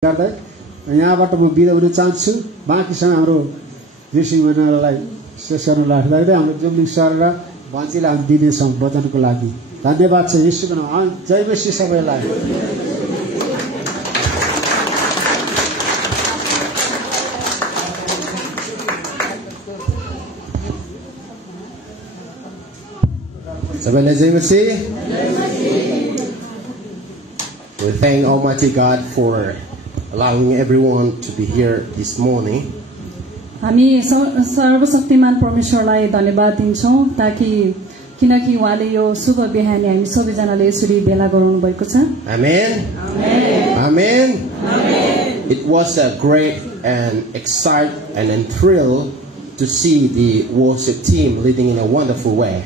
गर्दै यहाँबाट म बिदा हुन चाहन्छु। बाँकी समय हाम्रो ऋषि मण्डललाई शेष गर्न लाग्दै हाम्रो जुम्लिङ सर र भन्छीलाई हामी दिनेछौँ वचनको लागि। धन्यवाद छ यीशुको नाममा। जय मसीह सबैलाई। सबैलाई जय मसीह। We thank Almighty God for allowing everyone to be here this morning. हामी सर्वशक्तिमान परमेश्वरलाई धन्यवाद दिन्छौँ ताकि किनकि उहाँले यो शुभ बिहानी हामी सबैजनाले यसरी भेला गराउनु भएको छ। Amen. Amen. Amen. It was a great and exciting and thrill to see the worship team leading in a wonderful way.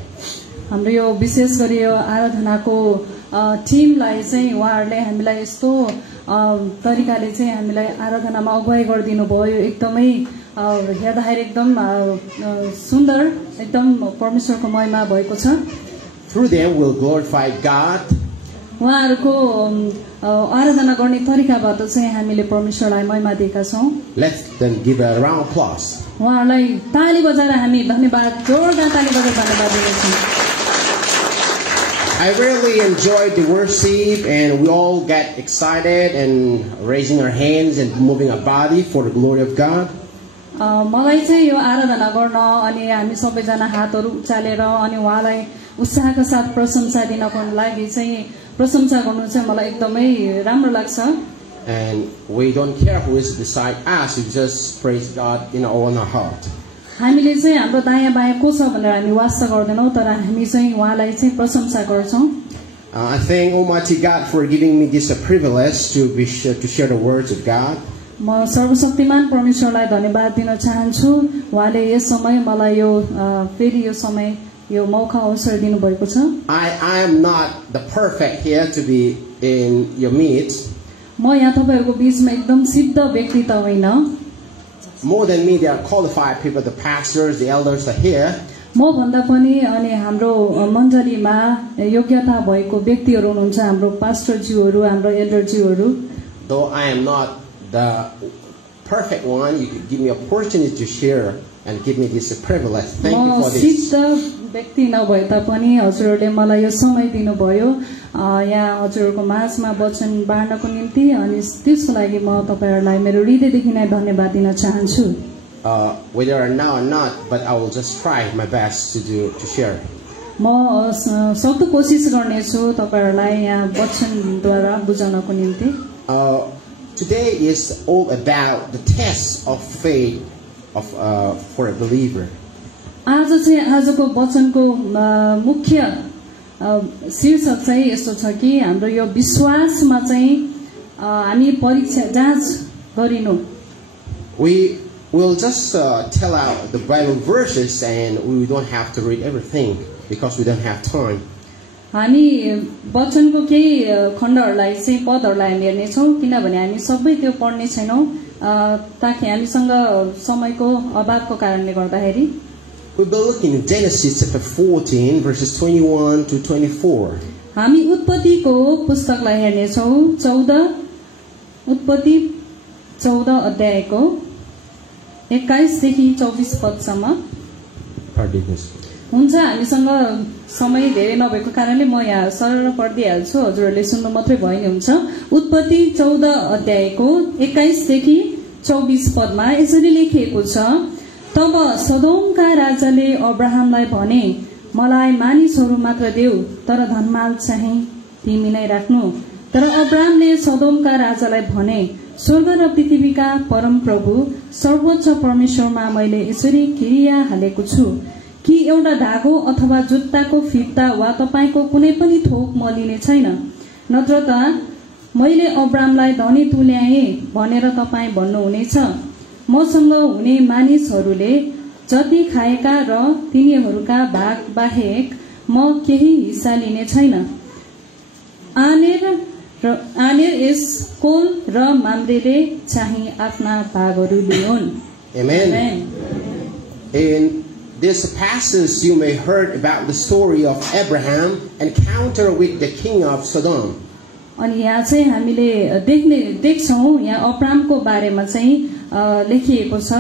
हाम्रो यो विशेष गरी यो आराधनाको टिमलाई चाहिँ उहाँहरूले हामीलाई यस्तो तरिकाले चाहिँ हामीलाई आराधनामा अगुवाई गरिदिनु भयो। एकदमै हेर्दाखेरि एकदम सुन्दर एकदम परमेश्वरको महिमा भएको छ। Through them we'll glorify God. उहाँहरूको आराधना गर्ने तरिकाबाट चाहिँ हामीले परमेश्वरलाई महिमा दिएका छौँ। Let them give a round of applause. उहाँहरूलाई ताली बजाएर हामी धन्यवाद जोरदार ताली बजाएर धन्यवाद दिनेछौँ। I really enjoyed the worship, and we all get excited and raising our hands and moving our body for the glory of God. मलाई चाहिँ यो आराधना गर्न अनि हामी सबैजना हातहरू उचालेर अनि उहाँलाई उत्साहका साथ प्रशंसा दिनको लागि चाहिँ प्रशंसा गर्नु चाहिँ मलाई एकदमै राम्रो लाग्छ। And we don't care who is beside us, we just praise God in our own heart. हामीले चाहिँ हाम्रो दायाँ बायाँ को छ भनेर हामी वास्ता गर्दैनौँ, तर हामी चाहिँ उहाँलाई चाहिँ प्रशंसा गर्छौँ। I thank Almighty God for giving me this privilege to share the words of God. म सर्वशक्तिमान परमेश्वरलाई धन्यवाद दिन चाहन्छु। उहाँले यस समय मलाई यो फेरि यो समय यो मौका अवसर दिनु भएको छ। I am not the perfect here to be in your midst. म यहाँ तपाईहरुको बीचमा एकदम सिद्ध व्यक्ति त होइन। More than me, there are qualified people, the pastors, the elders are here. म भन्दा पनि अनि हाम्रो मण्डलीमा योग्यता भएको व्यक्तिहरू हुनुहुन्छ, हाम्रो पास्टर ज्यूहरू, हाम्रो Elder ज्यूहरू। Though I am not the perfect one, you could give me opportunity to share and give me this privilege. Thank you for this. म सिद्ध व्यक्ति नभए तापनि हजुरहरूले मलाई यो समय दिनुभयो यहाँ हजुरहरूको माझमा वचन बाँड्नको निम्ति, अनि त्यसको लागि म तपाईहरुलाई मेरो हृदयदेखि नै धन्यवाद दिन चाहन्छु। Whether or now or not, but I will just try my best to share. म सक्दो कोसिस गर्नेछु तपाईहरुलाई यहाँ वचनद्वारा बुझाउनको निम्ति। Today is all about the test of faith for a believer. आज चाहिँ आजको वचनको मुख्य शीर्षक चाहिँ यस्तो छ कि हाम्रो यो विश्वासमा चाहिँ हामी परीक्षा जाँच गरिनु। We will just tell out the Bible verses, and we don't have to read everything because we don't have time. हामी वचनको केही खण्डहरूलाई चाहिँ पदहरूलाई हामी हेर्नेछौँ, किनभने हामी सबै त्यो पढ्ने छैनौँ ताकि हामीसँग समयको अभावको कारणले गर्दाखेरि। We'll be looking at Genesis chapter 14 verses 21 to 24. हामी उत्पत्तिको पुस्तकलाई हेर्नेछौँ। उत्पत्ति 14 अध्यायको 21 देखि 24 पदसम्म। हुन्छ, हामीसँग समय धेरै नभएको कारणले म यहाँ सरल पढिदिइहाल्छु, हजुरहरूले सुन्नु मात्रै भयो नि हुन्छ। उत्पत्ति 14 अध्यायको 21 देखि 24 पदमा यसरी लेखिएको छ, तब सदोमका राजाले अब्राहमलाई भने, मलाई मानिसहरू मात्र देऊ, तर धनमाल चाहिँ तिमी नै राख्नु। तर अब्राहमले सदोमका राजालाई भने, स्वर्ग र पृथ्वीका परम प्रभु सर्वोच्च परमेश्वरमा मैले यसरी किरिया हालेको छु कि एउटा धागो अथवा जुत्ताको फिर्ता वा तपाईको कुनै पनि थोक म लिने छैन, नत्र त मैले अब्रामलाई धनी तुल्याए भनेर तपाईँ भन्नुहुनेछ। मसँग हुने मानिसहरूले जति खाएका र तिनीहरूका भाग बाहेक म केही हिस्सा लिने छैन। आनेर एस्कोल र माम्रेले चाहिँ आफ्ना भागहरू लिउन्। Amen. In this passage you may heard about the story of Abraham encounter with the king of Sodom. अनि यहाँ चाहिँ हामीले देख्छौं यहाँ अब्रामको बारेमा चाहिँ लेखिएको छ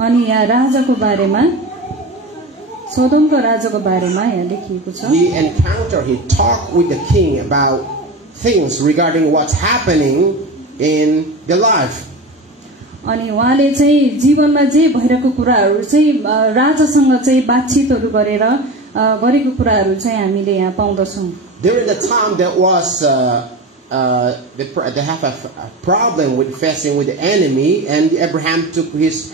अनि यहाँ राजाको बारेमा सोदोमको राजाको बारेमा यहाँ लेखिएको छ he talked with the king about things regarding what's happening in the life. अनि उहाँले चाहिँ जीवनमा जे भइरहेको कुराहरू चाहिँ राजासँग चाहिँ बातचितहरू गरेको कुराहरू चाहिँ हामीले यहाँ पाउँदछौं. During the time there was they have a problem with facing with the enemy, and Abraham took his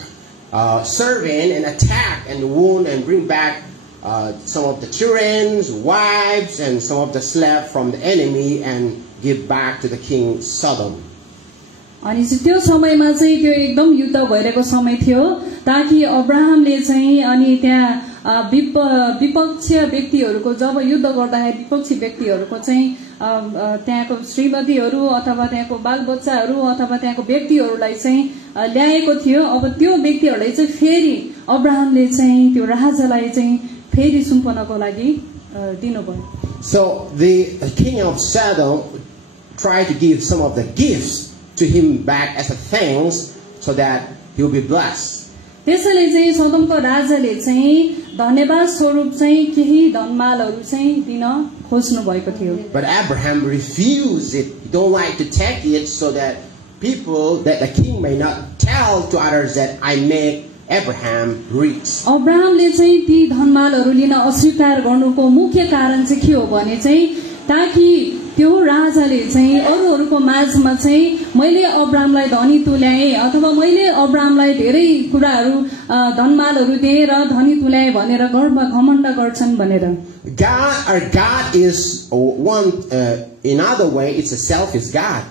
servant and attack and wound and bring back some of the children, wives, and some of the slaves from the enemy and give back to the king Sodom. अनि त्यो समयमा चाहिँ त्यो एकदम युद्ध भइरहेको समय थियो ताकि अब्राहमले चाहिँ अनि त्यहाँ विपक्षीय व्यक्तिहरूको जब युद्ध गर्दाखेरि विपक्षी व्यक्तिहरूको चाहिँ त्यहाँको श्रीमतीहरू अथवा त्यहाँको बालबच्चाहरू अथवा त्यहाँको व्यक्तिहरूलाई चाहिँ ल्याएको थियो. अब त्यो व्यक्तिहरूलाई चाहिँ फेरि अब्राहमले चाहिँ त्यो राजालाई चाहिँ फेरि सुम्पनको लागि दिनुभयो. So the king of Sodom tried to give some of the gifts to him back as a thanks so that he will be blessed. त्यसैले चाहिँ सोदोमको राजाले चाहिँ धन्यवाद स्वरूप चाहिँ केही धनमालहरू चाहिँ दिन खोज्नु भएको थियो. But Abraham refused it. He don't like to take it so that the king may not tell to others that I make Abraham rich. अब्राहमले चाहिँ ती धनमालहरू लिन अस्वीकार गर्नुको मुख्य कारण चाहिँ के हो भने चाहिँ ताकि त्यो राजाले चाहिँ अरूहरूको माझमा चाहिँ मैले अब्रामलाई धनी तुल्याएँ अथवा मैले अब्रामलाई धेरै कुराहरू धनमालहरू दिएर धनी तुल्याएँ भनेर गर्व घमण्ड गर्छन् भनेर. God is one in other way it's a selfish God.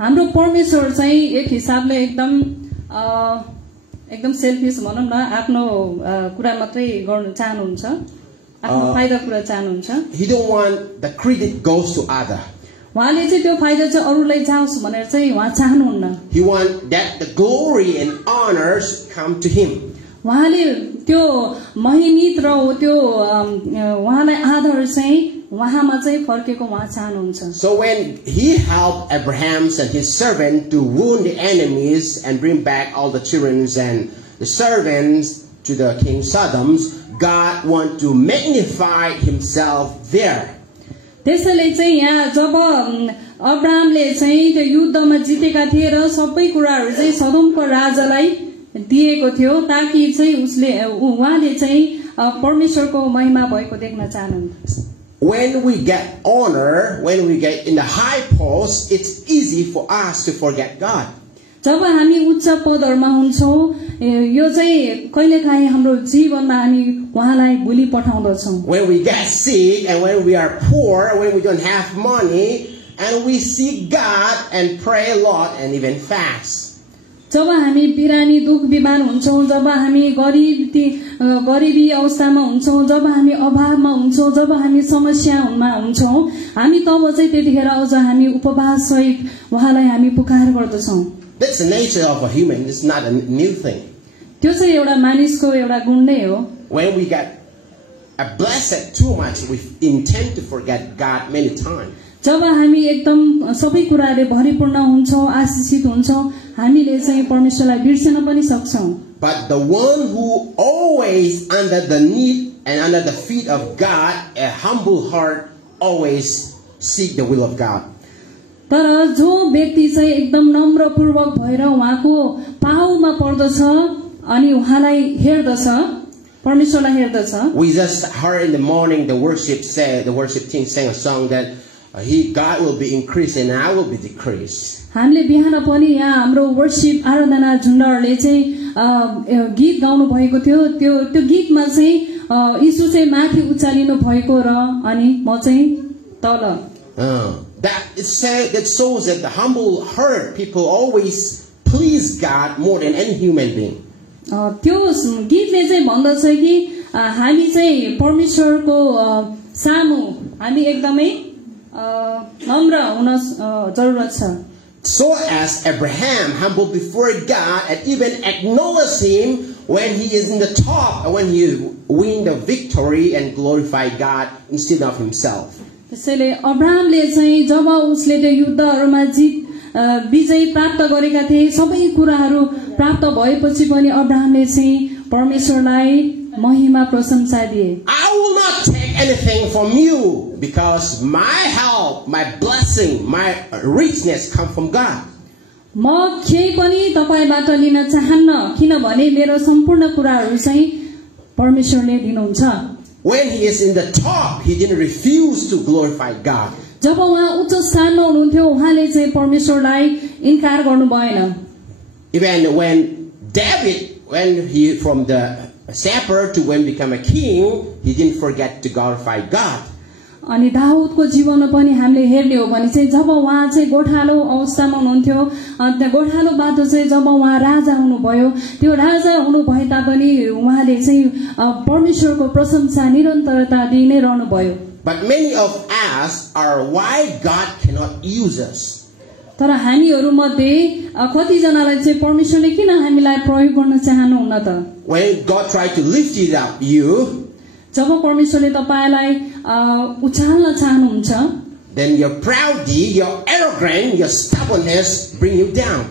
हाम्रो परमेश्वर चाहिँ एक हिसाबले एकदम सेल्फिस भनौं न आफ्नो कुरा मात्रै गर्न चाहनुहुन्छ आफ्नो फाइदा कुरा चाहनुहुन्छ. He don't want the credit goes to other. उहाँले चाहिँ त्यो फाइदा चाहिँ अरूलाई जाओस् भनेर चाहिँ उहाँ चाहनुहुन्न. He want that the glory and honors come to him. उहाँले त्यो महिमित र त्यो उहाँलाई आदर चाहिँ उहाँमा चाहिँ फर्केको उहाँ चाहनुहुन्छ. So when he helped Abraham and his servant to wound the enemies and bring back all the children and the servants to the king Sodom's, God want to magnify himself there. त्यसैले चाहिँ यहाँ जब अब्राहमले चाहिँ त्यो युद्धमा जितेका थिए र सबै कुराहरू चाहिँ सदोमको राजालाई दिएको थियो ताकि चाहिँ उहाँले चाहिँ परमेश्वरको महिमा भएको देख्न चाहनुहुन्थ्यो. When we get honor, when we get in the high post, it's easy for us to forget God. जब हामी उच्च पदहरुमा हुन्छौं यो चाहिँ कहिलेकाहीँ हाम्रो जीवनमा हामी उहाँलाई भुलि पठाउँदछौं. When we get sick and when we are poor, when we don't have money, and we seek God and pray a lot and even fast. जब हामी बिरामी दुख बिमार हुन्छौं, जब हामी गरिबी अवस्थामा हुन्छौं, जब हामी अभावमा हुन्छौं, जब हामी समस्यामा हुन्छौं, हामी तब चाहिँ त्यतिखेर अझ हामी उपवास सहित उहाँलाई हामी पुकार गर्दछौं. That's the nature of a human. It's not a new thing. त्यो चाहिँ एउटा मानिसको एउटा गुण नै हो. When we get a blessed too much, we intend to forget God many times. जब हामी एकदम सबै कुराले भरिपूर्ण हुन्छौं, आशीषित हुन्छौं, हामीले चाहिँ परमेश्वरलाई बिर्सन पनि सक्छौं. But the one who always under the need and under the feet of God, a humble heart, always seek the will of God. तर जो व्यक्ति चाहिँ एकदम नम्रपूर्वक भएर उहाँको पाउमा पर्दछ अनि उहाँलाई हेर्दछ, परमेश्वरलाई हेर्दछ. We just heard in the morning the worship team sang a song that God will be increased and I will be decreased. हामीले बिहान पनि यहाँ हाम्रो वर्शिप आराधना झुण्डहरूले चाहिँ गीत गाउनु भएको थियो. त्यो गीतमा चाहिँ यीशु चाहिँ माथि उचालिनु भएको र अनि म चाहिँ तल. That shows that the humble heart people always please God more than any human being. त्यो गीतले चाहिँ भन्दछ कि हामी चाहिँ परमेश्वरको सामु हामी एकदमै नम्र हुन जरुरत छ. So as Abraham humbled before God and even acknowledged him when he is in the top, when he win the victory and glorify God instead of himself. त्यसैले अब्राहमले चाहिँ जब उसले त्यो युद्धहरुमा विजय प्राप्त गरेका थिए सबै कुराहरू प्राप्त भएपछि पनि अब्राहमले चाहिँ परमेश्वरलाई महिमा प्रशंसा दिए I will not take anything from you because my help, my blessing, my richness come from God. म केही पनि तपाईबाट लिन चाहन्न किनभने मेरो सम्पूर्ण कुराहरू चाहिँ परमेश्वरले दिनुहुन्छ When he is in the top, he didn't refuse to glorify God. जब उहाँ उच्च स्थानमा हुनुहुन्थ्यो उहाँले चाहिँ परमेश्वरलाई इन्कार गर्नु भएन Even when David, when he from the shepherd to when become a king, he didn't forget to glorify God. अनि दाऊदको जीवनमा पनि हामीले हेर्ने हो भने चाहिँ जब उहाँ चाहिँ गोठालो अवस्थामा हुनुहुन्थ्यो त्यो गोठालोबाट चाहिँ जब उहाँ राजा हुनुभयो त्यो राजा हुनु भए तापनि उहाँले चाहिँ परमेश्वरको प्रशंसा निरन्तरता दिइ नै रहनु भयो But many of us are why God cannot use us. तर हामीहरु मध्ये कति जनालाई चाहिँ परमेश्वरले किन हामीलाई प्रयोग गर्न चाहनुहुन्न त When God tried to lift it up you, जब परमेश्वरले तपाईलाई उचाल्न चाहनुहुन्छ then your proudy, your arrogance, your stubbornness bring you down.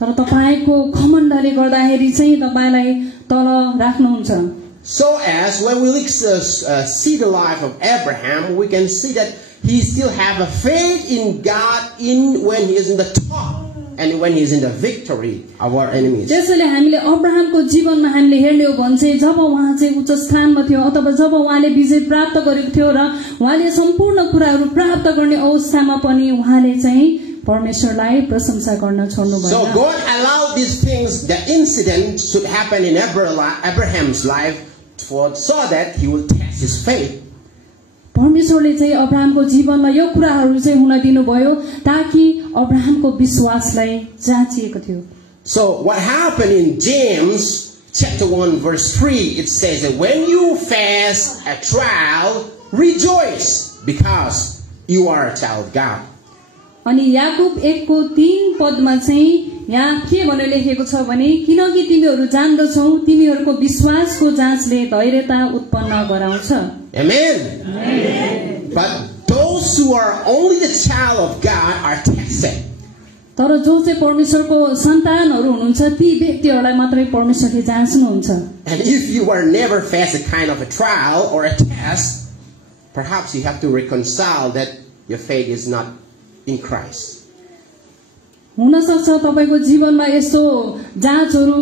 तर तपाईको घमण्डले गर्दाखेरि चाहिँ तपाईलाई तल राख्नुहुन्छ So as when we look see the life of Abraham, we can see that he still have a faith in God in when he is in the top and when he is in the victory of our enemies. त्यसैले हामीले अब्राहमको जीवनमा हामीले हेर्ने हो भने चाहिँ जब उहाँ चाहिँ उच्च स्थानमा थियो अथवा जब उहाँले विजय प्राप्त गरेको थियो र उहाँले सम्पूर्ण कुराहरू प्राप्त गर्ने अवस्थामा पनि उहाँले चाहिँ परमेश्वरलाई प्रशंसा गर्न छोड्नु भएन So God allowed these things, the incident should happen in Abraham's life so that he will test his faith. परमेश्वरले चाहिँ अब्राहमको जीवनमा यो कुराहरू चाहिँ हुन दिनुभयो ताकि अब्राहमको विश्वासलाई जाँचिएको थियो So what happened in James chapter 1 verse 3, it says that when you face a trial, rejoice because you are a child of God. अनि याकूब 1 को 3 पदमा चाहिँ यहाँ के भनेर लेखेको छ भने किनकि तिमीहरू जान्दछौ तिमीहरूको विश्वासको जाँचले धैर्यता उत्पन्न गराउँछ Amen. But those who are only the child of God are tested. तर जो चाहिँ परमेश्वरको सन्तानहरू हुनुहुन्छ ती व्यक्तिहरूलाई मात्रै परमेश्वरले जाँच्नुहुन्छ And if you are never faced a kind of a trial or a test, perhaps you have to reconcile that your faith is not in Christ. हुन सक्छ तपाईको जीवनमा यस्तो जाँचहरू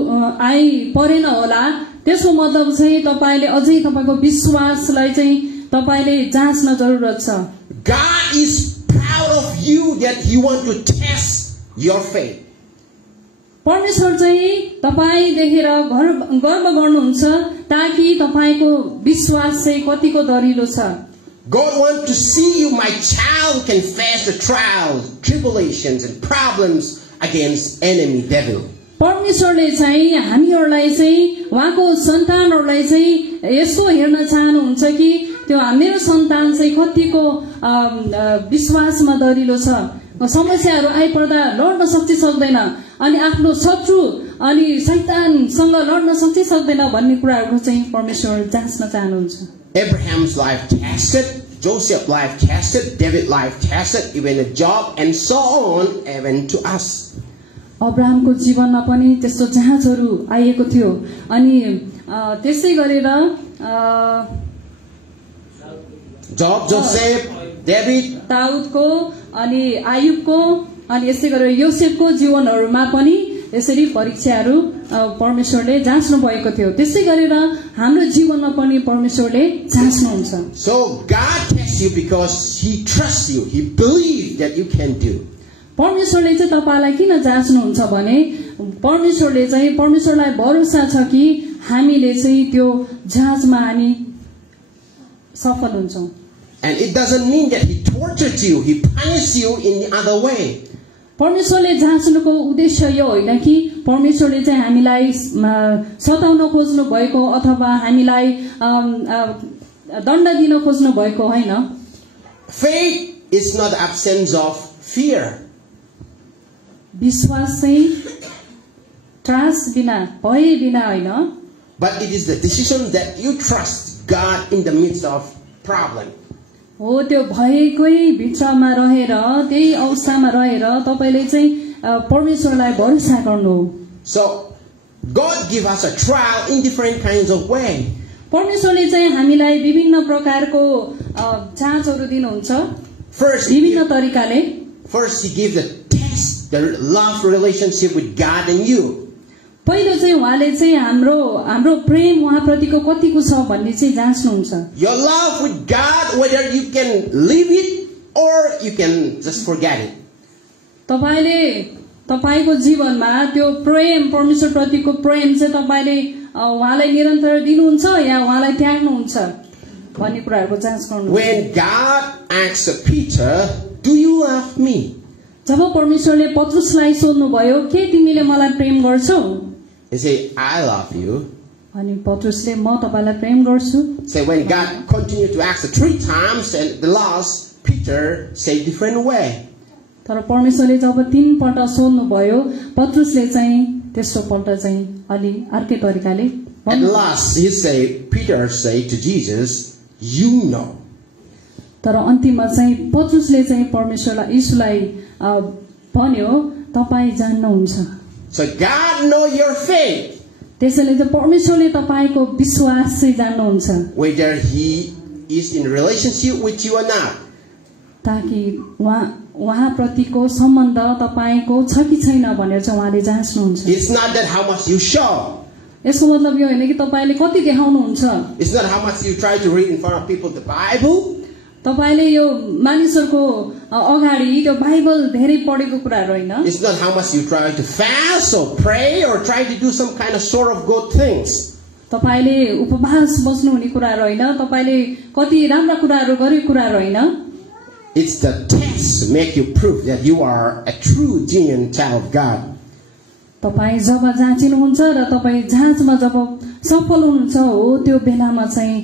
आइ परेन होला त्यसको मतलब चाहिँ तपाईले अझै तपाईको विश्वासलाई चाहिँ तपाईले जाँच्न जरुरत छ God is proud of you that he want to test your faith. परमेश्वर चाहिँ तपाई देखेर गर्व गर्नुहुन्छ ताकि तपाईको विश्वास चाहिँ कतिको दरिलो छ God wants to see you, my child, can face the trials, tribulations, and problems against enemy devil. परमेश्वरले चाहिँ हामीहरूलाई चाहिँ उहाँको सन्तानहरूलाई चाहिँ यसो हेर्न चाहनुहुन्छ कि त्यो मेरो सन्तान चाहिँ कतिको विश्वासमा दरिलो छ समस्याहरू आइपर्दा लड्न सक्छ सक्दैन अनि आफ्नो शत्रु अनि शैतानसँग लड्न सक्छ सक्दैन भन्ने कुराहरू चाहिँ परमेश्वर जाँच्न चाहनुहुन्छ Abraham's life tested, Joseph's life tested, David's life tested, even Job, and so on, even to us. अब्राहमको जीवनमा पनि त्यस्तो जाँचहरू आएको थियो अनि त्यसै गरेर Job, Joseph, David, दाऊदको अनि आयुबको अनि यसै गरेर योसेफको जीवनहरुमा पनि यसरी परीक्षाहरू परमेश्वरले जाँच्नु भएको थियो त्यसै गरेर हाम्रो जीवनमा पनि परमेश्वरले जाँच्नुहुन्छ So God tests you because he trusts you. He believes that you can do. परमेश्वरले चाहिँ तपाईलाई किन जाँच्नुहुन्छ भने परमेश्वरले चाहिँ परमेश्वरलाई भरोसा छ कि हामीले चाहिँ त्यो जाँचमा हामी सफल हुन्छौं And it doesn't mean that he tortured you, he punished you in the other way. परमेश्वरले जाँच्नुको उद्देश्य यो होइन कि परमेश्वरले चाहिँ हामीलाई सताउन खोज्नु भएको अथवा हामीलाई दण्ड दिन खोज्नु भएको हैन Faith is not the absence of fear. विश्वास चाहिँ त्रास बिना भय बिना हैन But it is the decision that you trust God in the midst of problem. हो त्यो भएकै भित्रमा रहेर त्यही अवस्थामा रहेर तपाईले चाहिँ परमेश्वरलाई भरोसा गर्नु हो। So God give us a trial in different kinds of way. परमेश्वरले चाहिँ हामीलाई विभिन्न प्रकारको जाँचहरू दिनुहुन्छ विभिन्न तरिकाले। First, He gives the test, the love relationship with God and you. पहिलो चाहिँ उहाँले चाहिँ हाम्रो प्रेम उहाँप्रतिको कतिको छ भन्ने चाहिँ जाँच्नुहुन्छ। Your love with God, whether you can live it or you can just forget it. तपाईको जीवनमा त्यो प्रेम परमेश्वरप्रतिको प्रेम चाहिँ तपाईले उहाँलाई निरन्तर दिनुहुन्छ या उहाँलाई त्याग्नुहुन्छ भन्ने कुराहरुको जाँच गर्नु। When God asked Peter, "Do you love me?" जब परमेश्वरले पत्रुसलाई सोध्नु भयो के तिमीले मलाई प्रेम गर्छौ? He said, "I love you." अनि पत्रुसले म तपाईलाई प्रेम गर्छु। So when God continued to ask 3 times, and the last Peter said different way. तर परमेश्वरले जब 3 पल्ट सोध्नु भयो पत्रुसले चाहिँ तेस्रो पल्ट चाहिँ अलि अर्कै तरिकाले At last Peter said to Jesus, "You know." तर अन्तिममा चाहिँ पत्रुसले चाहिँ परमेश्वरलाई यीशुलाई भन्यो तपाई जान्नुहुन्छ। So God know your faith. त्यसैले चाहिँ परमेश्वरले तपाईको विश्वास चाहिँ जान्नुहुन्छ। Whether He is in relationship with you or not. ताकि उहाँ प्रतिको सम्बन्ध तपाईको छ कि छैन भनेर चाहिँ उहाँले जाँच्नुहुन्छ। It's not that how much you show. यसको मतलब यो हैन कि तपाईले कति देखाउनुहुन्छ। It's not how much you try to read in front of people the Bible. तपाईले यो मानिसहरुको अगाडि त्यो बाइबल धेरै पढेको कुराहरु हैन। It's not how much you try to fast or pray or try to do some kind of sort of good things. तपाईले उपवास बस्नु हुने कुराहरु हैन। तपाईले कति राम्रा कुराहरु गरेको कुराहरु हैन। It's the test make you prove that you are a true genuine child of God. तपाई जब जाँचिनुहुन्छ र तपाई जाँचमा जब सफल हुनुहुन्छ हो त्यो बेलामा चाहिँ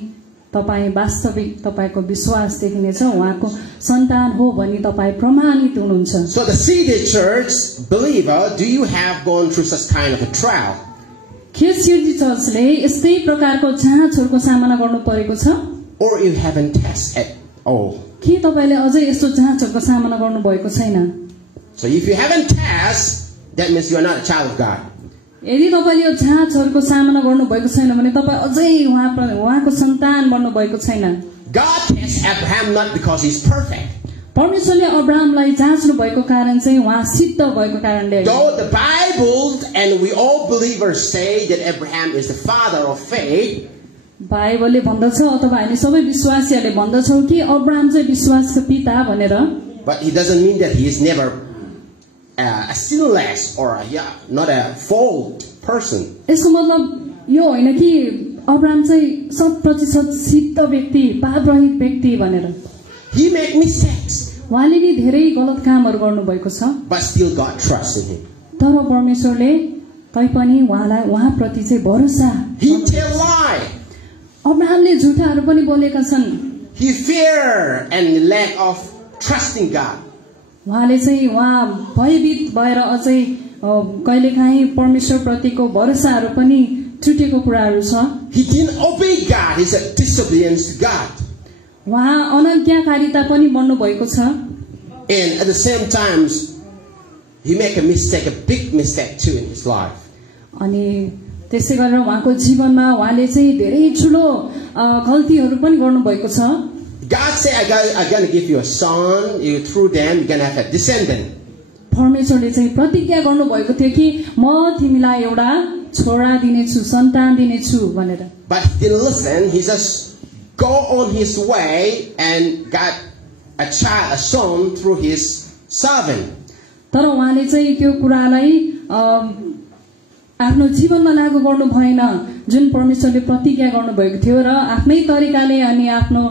तपाई वास्तविक तपाईको विश्वास देखिनेछ उहाँको सन्तान हो भनी तपाई प्रमाणित हुनुहुन्छ। So the seeded church believer, do you have gone through such kind of a trial? खेसीडी चर्चले यस्तै प्रकारको जाँचहरुको सामना गर्नु परेको छ? Or you haven't tested at all? के तपाईले अझै यस्तो जाँचहरुको सामना गर्नु भएको छैन? So if you haven't tested, that means you are not a child of God. यदि तपाईले यो जाँचहरुको सामना गर्नु भएको छैन भने तपाई अझै उहाँको सन्तान बन्नु भएको छैन। God tests Abraham not because he's perfect. परमेश्वरले अब्राहमलाई जाँच्नु भएको कारण चाहिँ उहाँ सिद्ध भएको कारणले। Though the Bible and we all believers say that Abraham is the father of faith. बाइबलले भन्दछ अथवा हामी सबै विश्वासीहरूले भन्दछौं कि अब्राहम चाहिँ विश्वासको पिता भनेर। But it doesn't mean that he is never a sinless or not a fault person. यसको मतलब यो होइन कि अब्राहम चाहिँ 100% सिद्ध व्यक्ति पापरहित व्यक्ति भनेर। He make mistakes. उहाँले नि धेरै गलत कामहरू गर्नु भएको छ। But still God trusts in him. तर परमेश्वरले तैपनि उहाँ प्रति चाहिँ भरोसा। He tell lie. अब्राहमले झुटाहरू पनि बोलेका छन्। He fear and lack of trusting God. उहाँले चाहिँ उहाँ भयभीत भएर अझै कहिलेकाहीँ परमेश्वर प्रतिको भरोसाहरू पनि छुटेको कुराहरू छ। He didn't obey God. He's a disobedience to God. उहाँ अनज्ञाकारिता पनि बन्नु भएको छ। And at the same time, he make a mistake, a big mistake too in his life. अनि त्यसै गरेर उहाँको जीवनमा उहाँले चाहिँ धेरै ठुलो गल्तीहरू पनि गर्नु भएको छ। God said, I'm going to give you a son. You through them, you're going to have a descendant. परमेश्वरले चाहिँ प्रतिज्ञा गर्नु भएको थियो कि म तिमीलाई एउटा छोरा दिनेछु, सन्तान दिनेछु भनेर। But he didn't listen. He just go on his way and got a child, a son through his servant. तर उहाँले चाहिँ त्यो कुरालाई आफ्नो जीवनमा लागू गर्नु भएन जुन परमेश्वरले प्रतिज्ञा गर्नु भएको थियो र आफ्नै तरिकाले अनि आफ्नो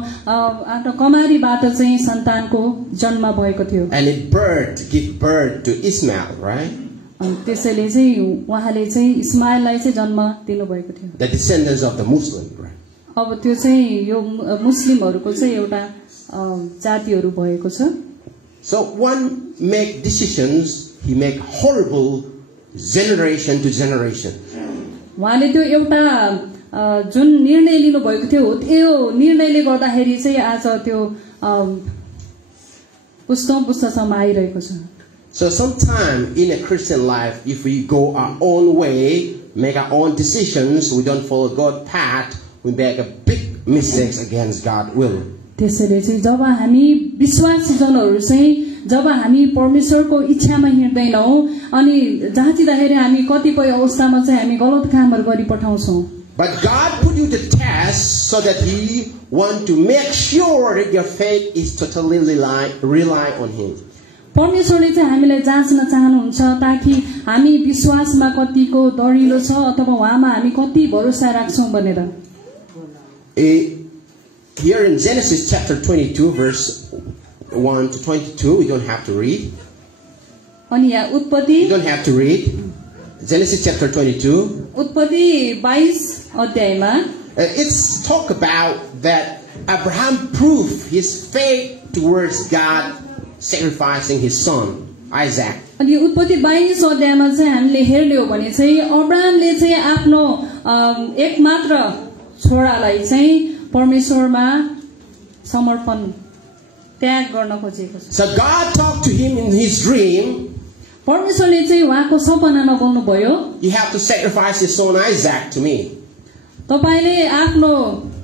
कमारीबाट चाहिँ सन्तानको जन्म भएको थियो। And it give birth to Ishmael, right? अनि त्यसैले चाहिँ उहाँले चाहिँ इस्माइललाई चाहिँ जन्म दिनु भएको थियो। The descendants of the Muslim, right? अब त्यो चाहिँ यो मुस्लिमहरुको चाहिँ एउटा जातिहरु भएको छ। So one make decisions, he make horrible generation to generation. उहाँले त्यो एउटा जुन निर्णय लिनु भएको थियो त्यो निर्णयले गर्दाखेरि चाहिँ आज त्यो पुस्तसम्म आइरहेको छ. So sometime in a Christian life, if we go our own way, make our own decisions, we don't follow God's path, we make a big mistakes against God's will. त्यसैले चाहिँ जब हामी विश्वासीजनहरू चाहिँ जब हामी परमेश्वरको इच्छामा हिँड्दैनौँ अनि जाँचिँदाखेरि हामी कतिपय अवस्थामा चाहिँ हामी गलत कामहरू गरी पठाउँछौँ. But God put you to test so that He want to make sure that your faith is totally rely on Him. परमेश्वरले चाहिँ हामीलाई जाँच्न चाहनुहुन्छ ताकि हामी विश्वासमा कतिको दरिलो छ अथवा उहाँमा हामी कति भरोसा राख्छौं भनेर. Here in Genesis chapter 22 verse 1 to 22, we don't have to read. अनि यहाँ उत्पत्ति You don't have to read. Genesis chapter 22. उत्पत्ति 22 अध्यायमा It's talk about that Abraham proved his faith towards God, sacrificing his son Isaac. अनि उत्पत्ति 22 अध्यायमा चाहिँ हामीले हेर्ने हो भने चाहिँ अब्राहमले चाहिँ आफ्नो एकमात्र छोरालाई चाहिँ परमेश्वरमा समर्पण त्याग गर्न खोजेको छ. So God talked to him in his dream. परमेश्वरले चाहिँ उहाँको सपनामा बोल्नु भयो. You have to sacrifice your son Isaac to me.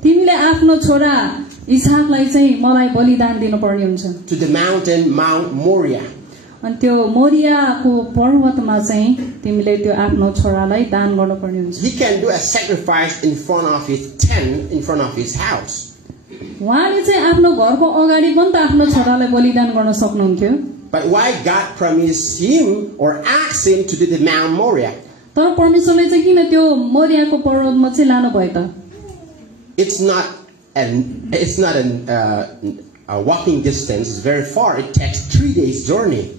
तिमीले आफ्नो छोरा इसाकलाई चाहिँ मलाई बलिदान दिनुपर्ने हुन्छ. To the mountain Mount Moriah. अनि त्यो मोरियाको पर्वतमा चाहिँ तिमीले त्यो आफ्नो छोरालाई दान गर्नुपर्ने हुन्छ. He can do a sacrifice in front of his tent, in front of his house. उहाँले चाहिँ आफ्नो घरको अगाडि पनि त आफ्नो छोरालाई बलिदान गर्न सक्नुहुन्थ्यो. But why God promised him or asked him to do the Mount Moriah? तर परमेश्वरले चाहिँ किन त्यो मोरियाको पर्वतमा चाहिँ लानु भयो त? It's not a walking distance. It's very far. It takes 3 days journey.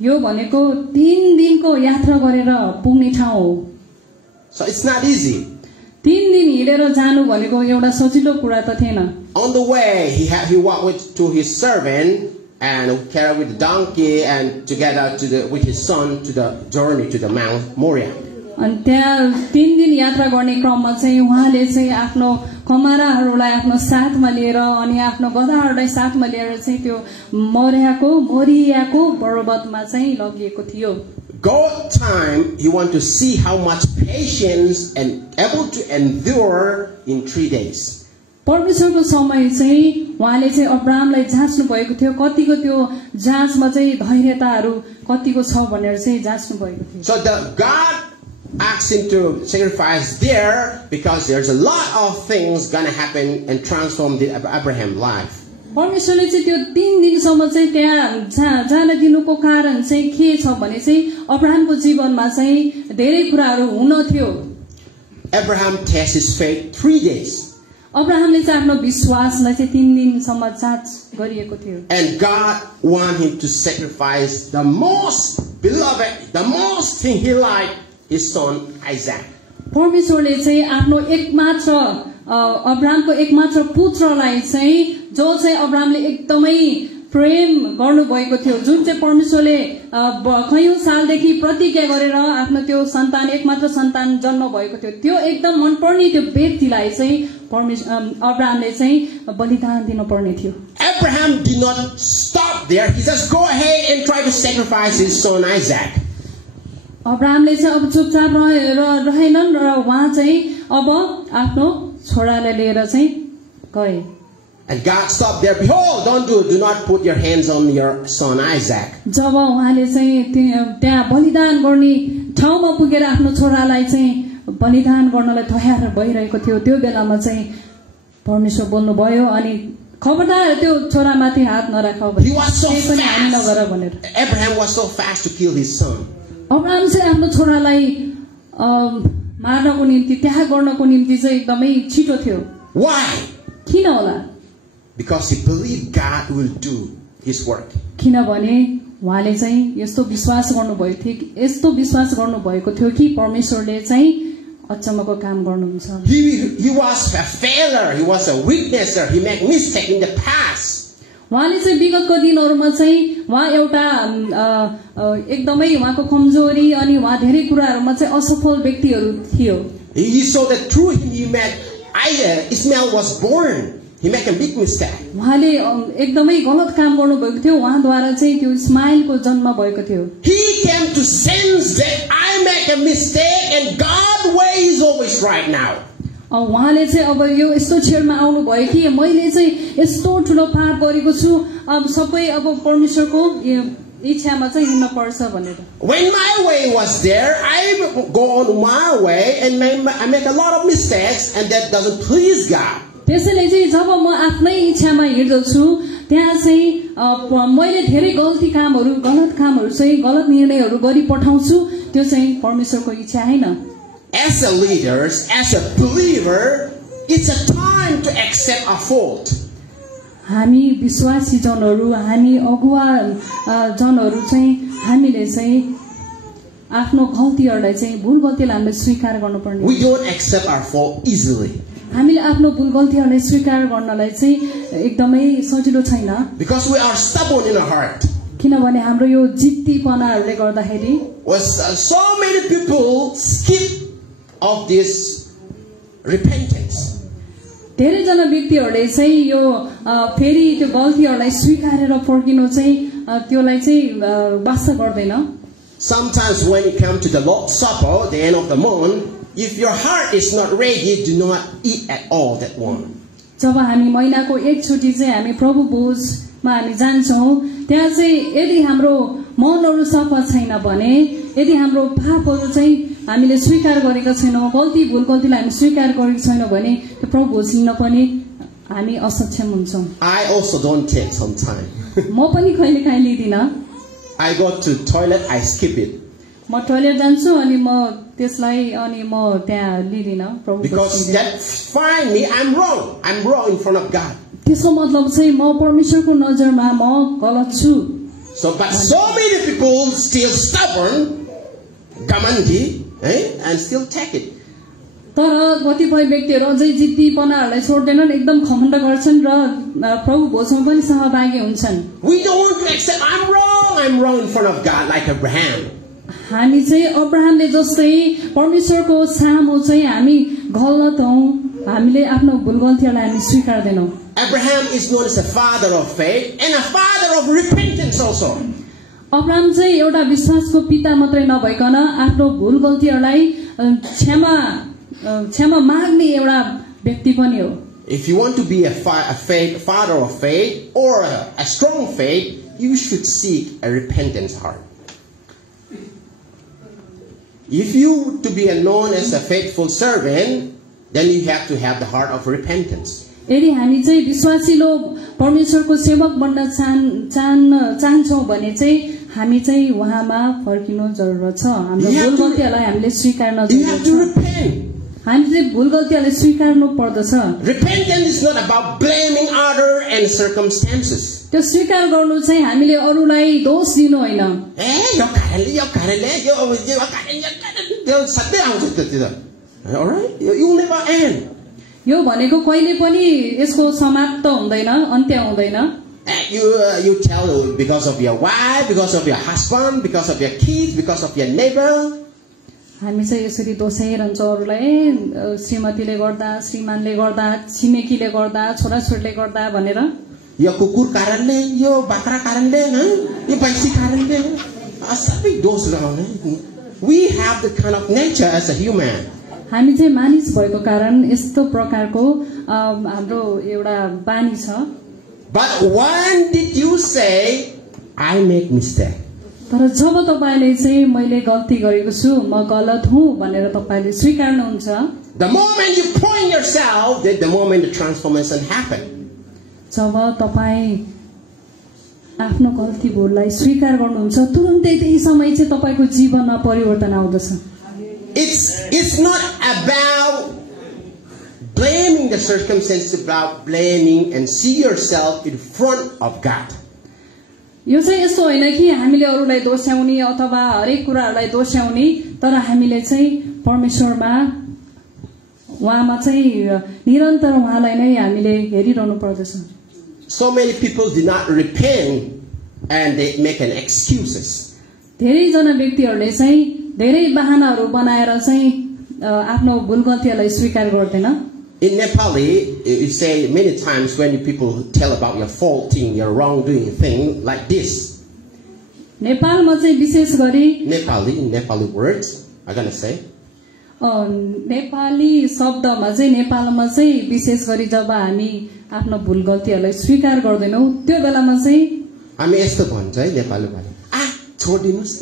यो भनेको 3 दिनको यात्रा गरेर पुग्ने ठाउँ हो. So it's not easy. 3 दिन हिँडेर जानु भनेको एउटा सजिलो कुरा त थिएन. On the way, he walked to his servant and carried with the donkey and together with his son to the journey to the Mount Moriah. अनि त्यहाँ 3 दिन यात्रा गर्ने क्रममा चाहिँ उहाँले चाहिँ आफ्नो कमाराहरूलाई आफ्नो साथमा लिएर अनि आफ्नो गधाहरूलाई साथमा लिएर चाहिँ त्यो मोरियाको पर्वतमा चाहिँ लगिएको थियो. God time, he want to see how much patience and able to endure in 3 days. परमेश्वरको समय चाहिँ उहाँले चाहिँ अब्राहमलाई जाँच्नु भएको थियो कतिको त्यो जाँचमा चाहिँ धैर्यताहरू कतिको छ भनेर चाहिँ जाँच्नु भएको थियो. So the God asked him to sacrifice there because there's a lot of things gonna happen and transform the Abraham life. परमेश्वरले चाहिँ त्यो 3 दिनसम्म चाहिँ त्यहाँ जान दिनुको कारण चाहिँ के छ भने चाहिँ अब्राहमको जीवनमा चाहिँ धेरै कुराहरू हुन थियो. Abraham tested his faith 3 days. अब्राहमले चाहिँ आफ्नो विश्वासलाई चाहिँ 3 दिनसम्म जाँच गरिएको थियो. And God wanted him to sacrifice the most beloved, the most thing he liked, his son Isaac. परमेश्वरले चाहिँ आफ्नो एकमात्र अब्राहमको एकमात्र पुत्रलाई चाहिँ जो चाहिँ अब्राहमले एकदमै प्रेम गर्नुभएको थियो जुन चाहिँ परमेश्वरले कयौं सालदेखि प्रतिज्ञा गरेर आफ्नो त्यो सन्तान एकमात्र सन्तान जन्म भएको थियो त्यो एकदम मनपर्ने त्यो व्यक्तिलाई चाहिँ अब्राहमले चाहिँ बलिदान दिनुपर्ने थियो. Abraham did not stop there. He just go ahead and try to sacrifice his son Isaac. अब्राहमले चाहिँ अब चुपचाप रहेनन् र उहाँ चाहिँ अब आफ्नो छोरालाई लिएर चाहिँ गए. And God stopped there. Behold, do not put your hands on your son Isaac. जब उहाँले चाहिँ त्यहाँ बलिदान गर्ने ठाउँमा पुगेर आफ्नो छोरालाई चाहिँ बलिदान गर्नलाई तयार भइरहेको थियो त्यो बेलामा चाहिँ परमेश्वर बोल्नु भयो अनि खबरदार त्यो छोरामाथि हात नराख पनि हानि नगर भनेर. Abraham was so fast to kill his son. Abraham चाहिँ आफ्नो छोरालाई मार्नको निम्ति त्याग गर्नको निम्ति चाहिँ एकदमै छिटो थियो. Why? किन होला? Because he believed God will do his work. किनभने उहाँले चाहिँ यस्तो विश्वास गर्नुभएको थियो कि परमेश्वरले चाहिँ अचम्मको काम गर्नुहुन्छ. He was a failure. He was a weaknesser. He made mistake in the past. उहाँले चाहिँ विगतको दिनहरुमा चाहिँ उहाँ एउटा एकदमै उहाँको कमजोरी अनि उहाँ धेरै कुराहरुमा चाहिँ असफल व्यक्तिहरु थियो. He saw that through him Ishmael was born. He made a big mistake. उहाँले एकदमै गलत काम गर्नुभएको थियो उहाँद्वारा चाहिँ त्यो इस्माइलको जन्म भएको थियो He came to sense that I make a mistake and God's way is always right now. उहाँले चाहिँ अब यो यस्तो छेडमा आउनु भयो कि मैले चाहिँ यस्तो ठुलो पाप गरेको छु अब सबै अब परमेश्वरको इच्छामा चाहिँ हिँड्न पर्छ भनेर When my way was there, I go on my way and I make a lot of mistakes and that doesn't please God. त्यसैले चाहिँ जब म आफ्नै इच्छामा हिँड्दछु त्यहाँ चाहिँ मैले धेरै गलत कामहरू चाहिँ गलत निर्णयहरू गरी पठाउँछु त्यो चाहिँ परमेश्वरको इच्छा हैन As a leader, as a believer, it's a time to accept our fault. हामी विश्वासी जनहरू हामी अगुवा जनहरू चाहिँ हामीले चाहिँ आफ्नो गल्तीहरूलाई चाहिँ भुल गल्तीलाई हामीले स्वीकार गर्नुपर्ने We don't accept our fault easily. हामीले आफ्नो भुल गल्तीहरूलाई स्वीकार गर्नलाई चाहिँ एकदमै सजिलो छैन Because we are stubborn in our heart. किनभने हाम्रो यो जिद्दीपनाहरूले गर्दाखेरि So many people skip of this repentance. धेरै जना व्यक्तिहरूले चाहिँ यो फेरि त्यो गल्तीहरूलाई स्वीकारेर फर्किनु चाहिँ त्योलाई चाहिँ वास्ता गर्दैन Sometimes when you come to the Lord's Supper, the end of the month, if your heart is not ready, do not eat at all that one. जब हामी महिनाको एकचोटि चाहिँ हामी प्रभु भोजमा हामी जान्छौँ त्यहाँ चाहिँ यदि हाम्रो मनहरू सफा छैन भने यदि हाम्रो पापहरू चाहिँ हामीले स्वीकार गरेका छैनौँ भुल गल्तीलाई हामी स्वीकार गरेका छैनौँ भने त्यो प्रभु भोज लिन पनि हामी असक्षम हुन्छौँ I also don't take sometimes. म पनि कहिलेकाहीँ लिदिनँ I go to toilet, I skip it. म टोयलेट जान्छु अनि म त्यसलाई अनि म त्यहाँ लिदिनँ प्रभु Because that find me, I'm wrong in front of God. त्यसको मतलब चाहिँ म परमेश्वरको नजरमा म गलत छु But so many people still stubborn, gamanti, and still take it. तर कतिपय व्यक्तिहरू अझै जिद्दीपनाहरूलाई छोड्दैनन् एकदम खण्ड गर्छन् र प्रभु भोजमा पनि सहभागी हुन्छन् We don't want to accept I'm wrong in front of God like Abraham. हामी चाहिँ अब्राहमले जस्तै परमेश्वरको सामु चाहिँ हामी गलत हौं हामीले आफ्नो भुल गल्तीहरूलाई हामी स्वीकार्दैनौं Abraham is known as a father of faith and a father of repentance also. Abraham चाहिँ एउटा विश्वासको पिता मात्रै नभइकन आफ्नो भुल गल्तीहरूलाई क्षमा माग्ने एउटा व्यक्ति पनि हो If you want to be a father of faith or a strong faith, you should seek a repentance heart. If you to be known as a faithful servant, then you have to have the heart of repentance. यदि हामी चाहिँ विश्वासिलो परमेश्वरको सेवक बन्न चाहन्छौं भने चाहिँ हामी चाहिँ उहाँमा फर्किनु जरुरत छ हाम्रो भुल गल्तीहरूलाई हामीले स्वीकार्न जरुरत छ हामी चाहिँ भुल गल्तीहरूलाई स्वीकार्नु पर्दछ Repentance is not about blaming others and circumstances. त्यो स्वीकार गर्नु चाहिँ हामीले अरूलाई दोष दिनु हैन यो कारणले यो सधैँ आउँछ त्यो alright you never end. यो भनेको कहिले पनि यसको समाप्त हुँदैन अन्त्य हुँदैन You tell because of your wife, because of your husband, because of your kids, because of your neighbor. हामी चाहिँ यसरी दोषाइरहन्छौँ अरूलाई श्रीमतीले गर्दा श्रीमानले गर्दा छिमेकीले गर्दा छोराछोरीले गर्दा भनेर यो कुकुर कारणले यो बाख्रा कारणले यो भैँसी कारणले सबै दोष लगाउने We have the kind of nature as a human. हामी चाहिँ मानिस भएको कारण यस्तो प्रकारको हाम्रो एउटा बानी छ But when did you say I make mistake? तर जब तपाईले चाहिँ मैले गल्ती गरेको छु म गलत हुँ भनेर तपाईले स्वीकार्नुहुन्छ The moment you point yourself, that the moment the transformation happen. जब तपाई आफ्नो गल्ती भुललाई स्वीकार गर्नुहुन्छ तुरुन्तै त्यही समय चाहिँ तपाईको जीवनमा परिवर्तन आउँदछ It's not about blaming the circumstances, about blaming and see yourself in front of God. यो चाहिँ यस्तो होइन कि हामीले अरूलाई दोष्याउने अथवा हरेक कुराहरूलाई दोष्याउने तर हामीले चाहिँ परमेश्वरमा उहाँमा चाहिँ निरन्तर उहाँलाई नै हामीले हेरिरहनु पर्दछ So many people do not repent and they make an excuses. धेरै जना व्यक्तिहरूले चाहिँ धेरै बहानाहरू बनाएर चाहिँ आफ्नो भुल गल्तीहरूलाई स्वीकार गर्दैन In Nepali, you say many times when people tell about your faulting, your wrongdoing thing like this. नेपालमा चाहिँ विशेष गरी Nepali words, I'm gonna say. Nepali शब्दमा चाहिँ नेपालमा चाहिँ विशेष गरी जब हामी आफ्नो भुल गल्तीहरूलाई स्वीकार गर्दैनौं त्यो बेलामा चाहिँ हामी यस्तो भन्छ है नेपालीमा छोडिदिनुस्.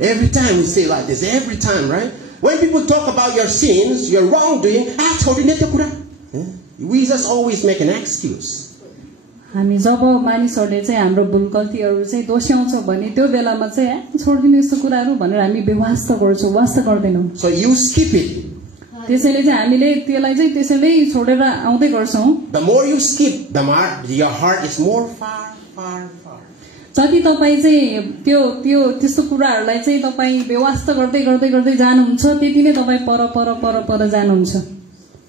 Every time we say like this, every time, right? When people talk about your sins, your wrongdoing, छोडिने त्यो कुरा. We just always make an excuse. हामी जब मानिसहरूले चाहिँ हाम्रो भुल गल्तीहरू चाहिँ दोस्याउँछ भने त्यो बेलामा चाहिँ छोडिदिनु यस्तो कुराहरू भनेर हामी बेवास्ता गर्छौं, वास्ता गर्दैनौं. So you skip it. त्यसैले चाहिँ हामीले त्यसलाई चाहिँ त्यसैले छोडेर आउँदै गर्छौं. The more you skip, the more your heart is more far. जति तपाई चाहिँ त्यो त्यो त्यस्तो कुराहरूलाई चाहिँ तपाई बेवास्ता गर्दै गर्दै गर्दै जानुहुन्छ त्यति नै तपाई पर जानुहुन्छ.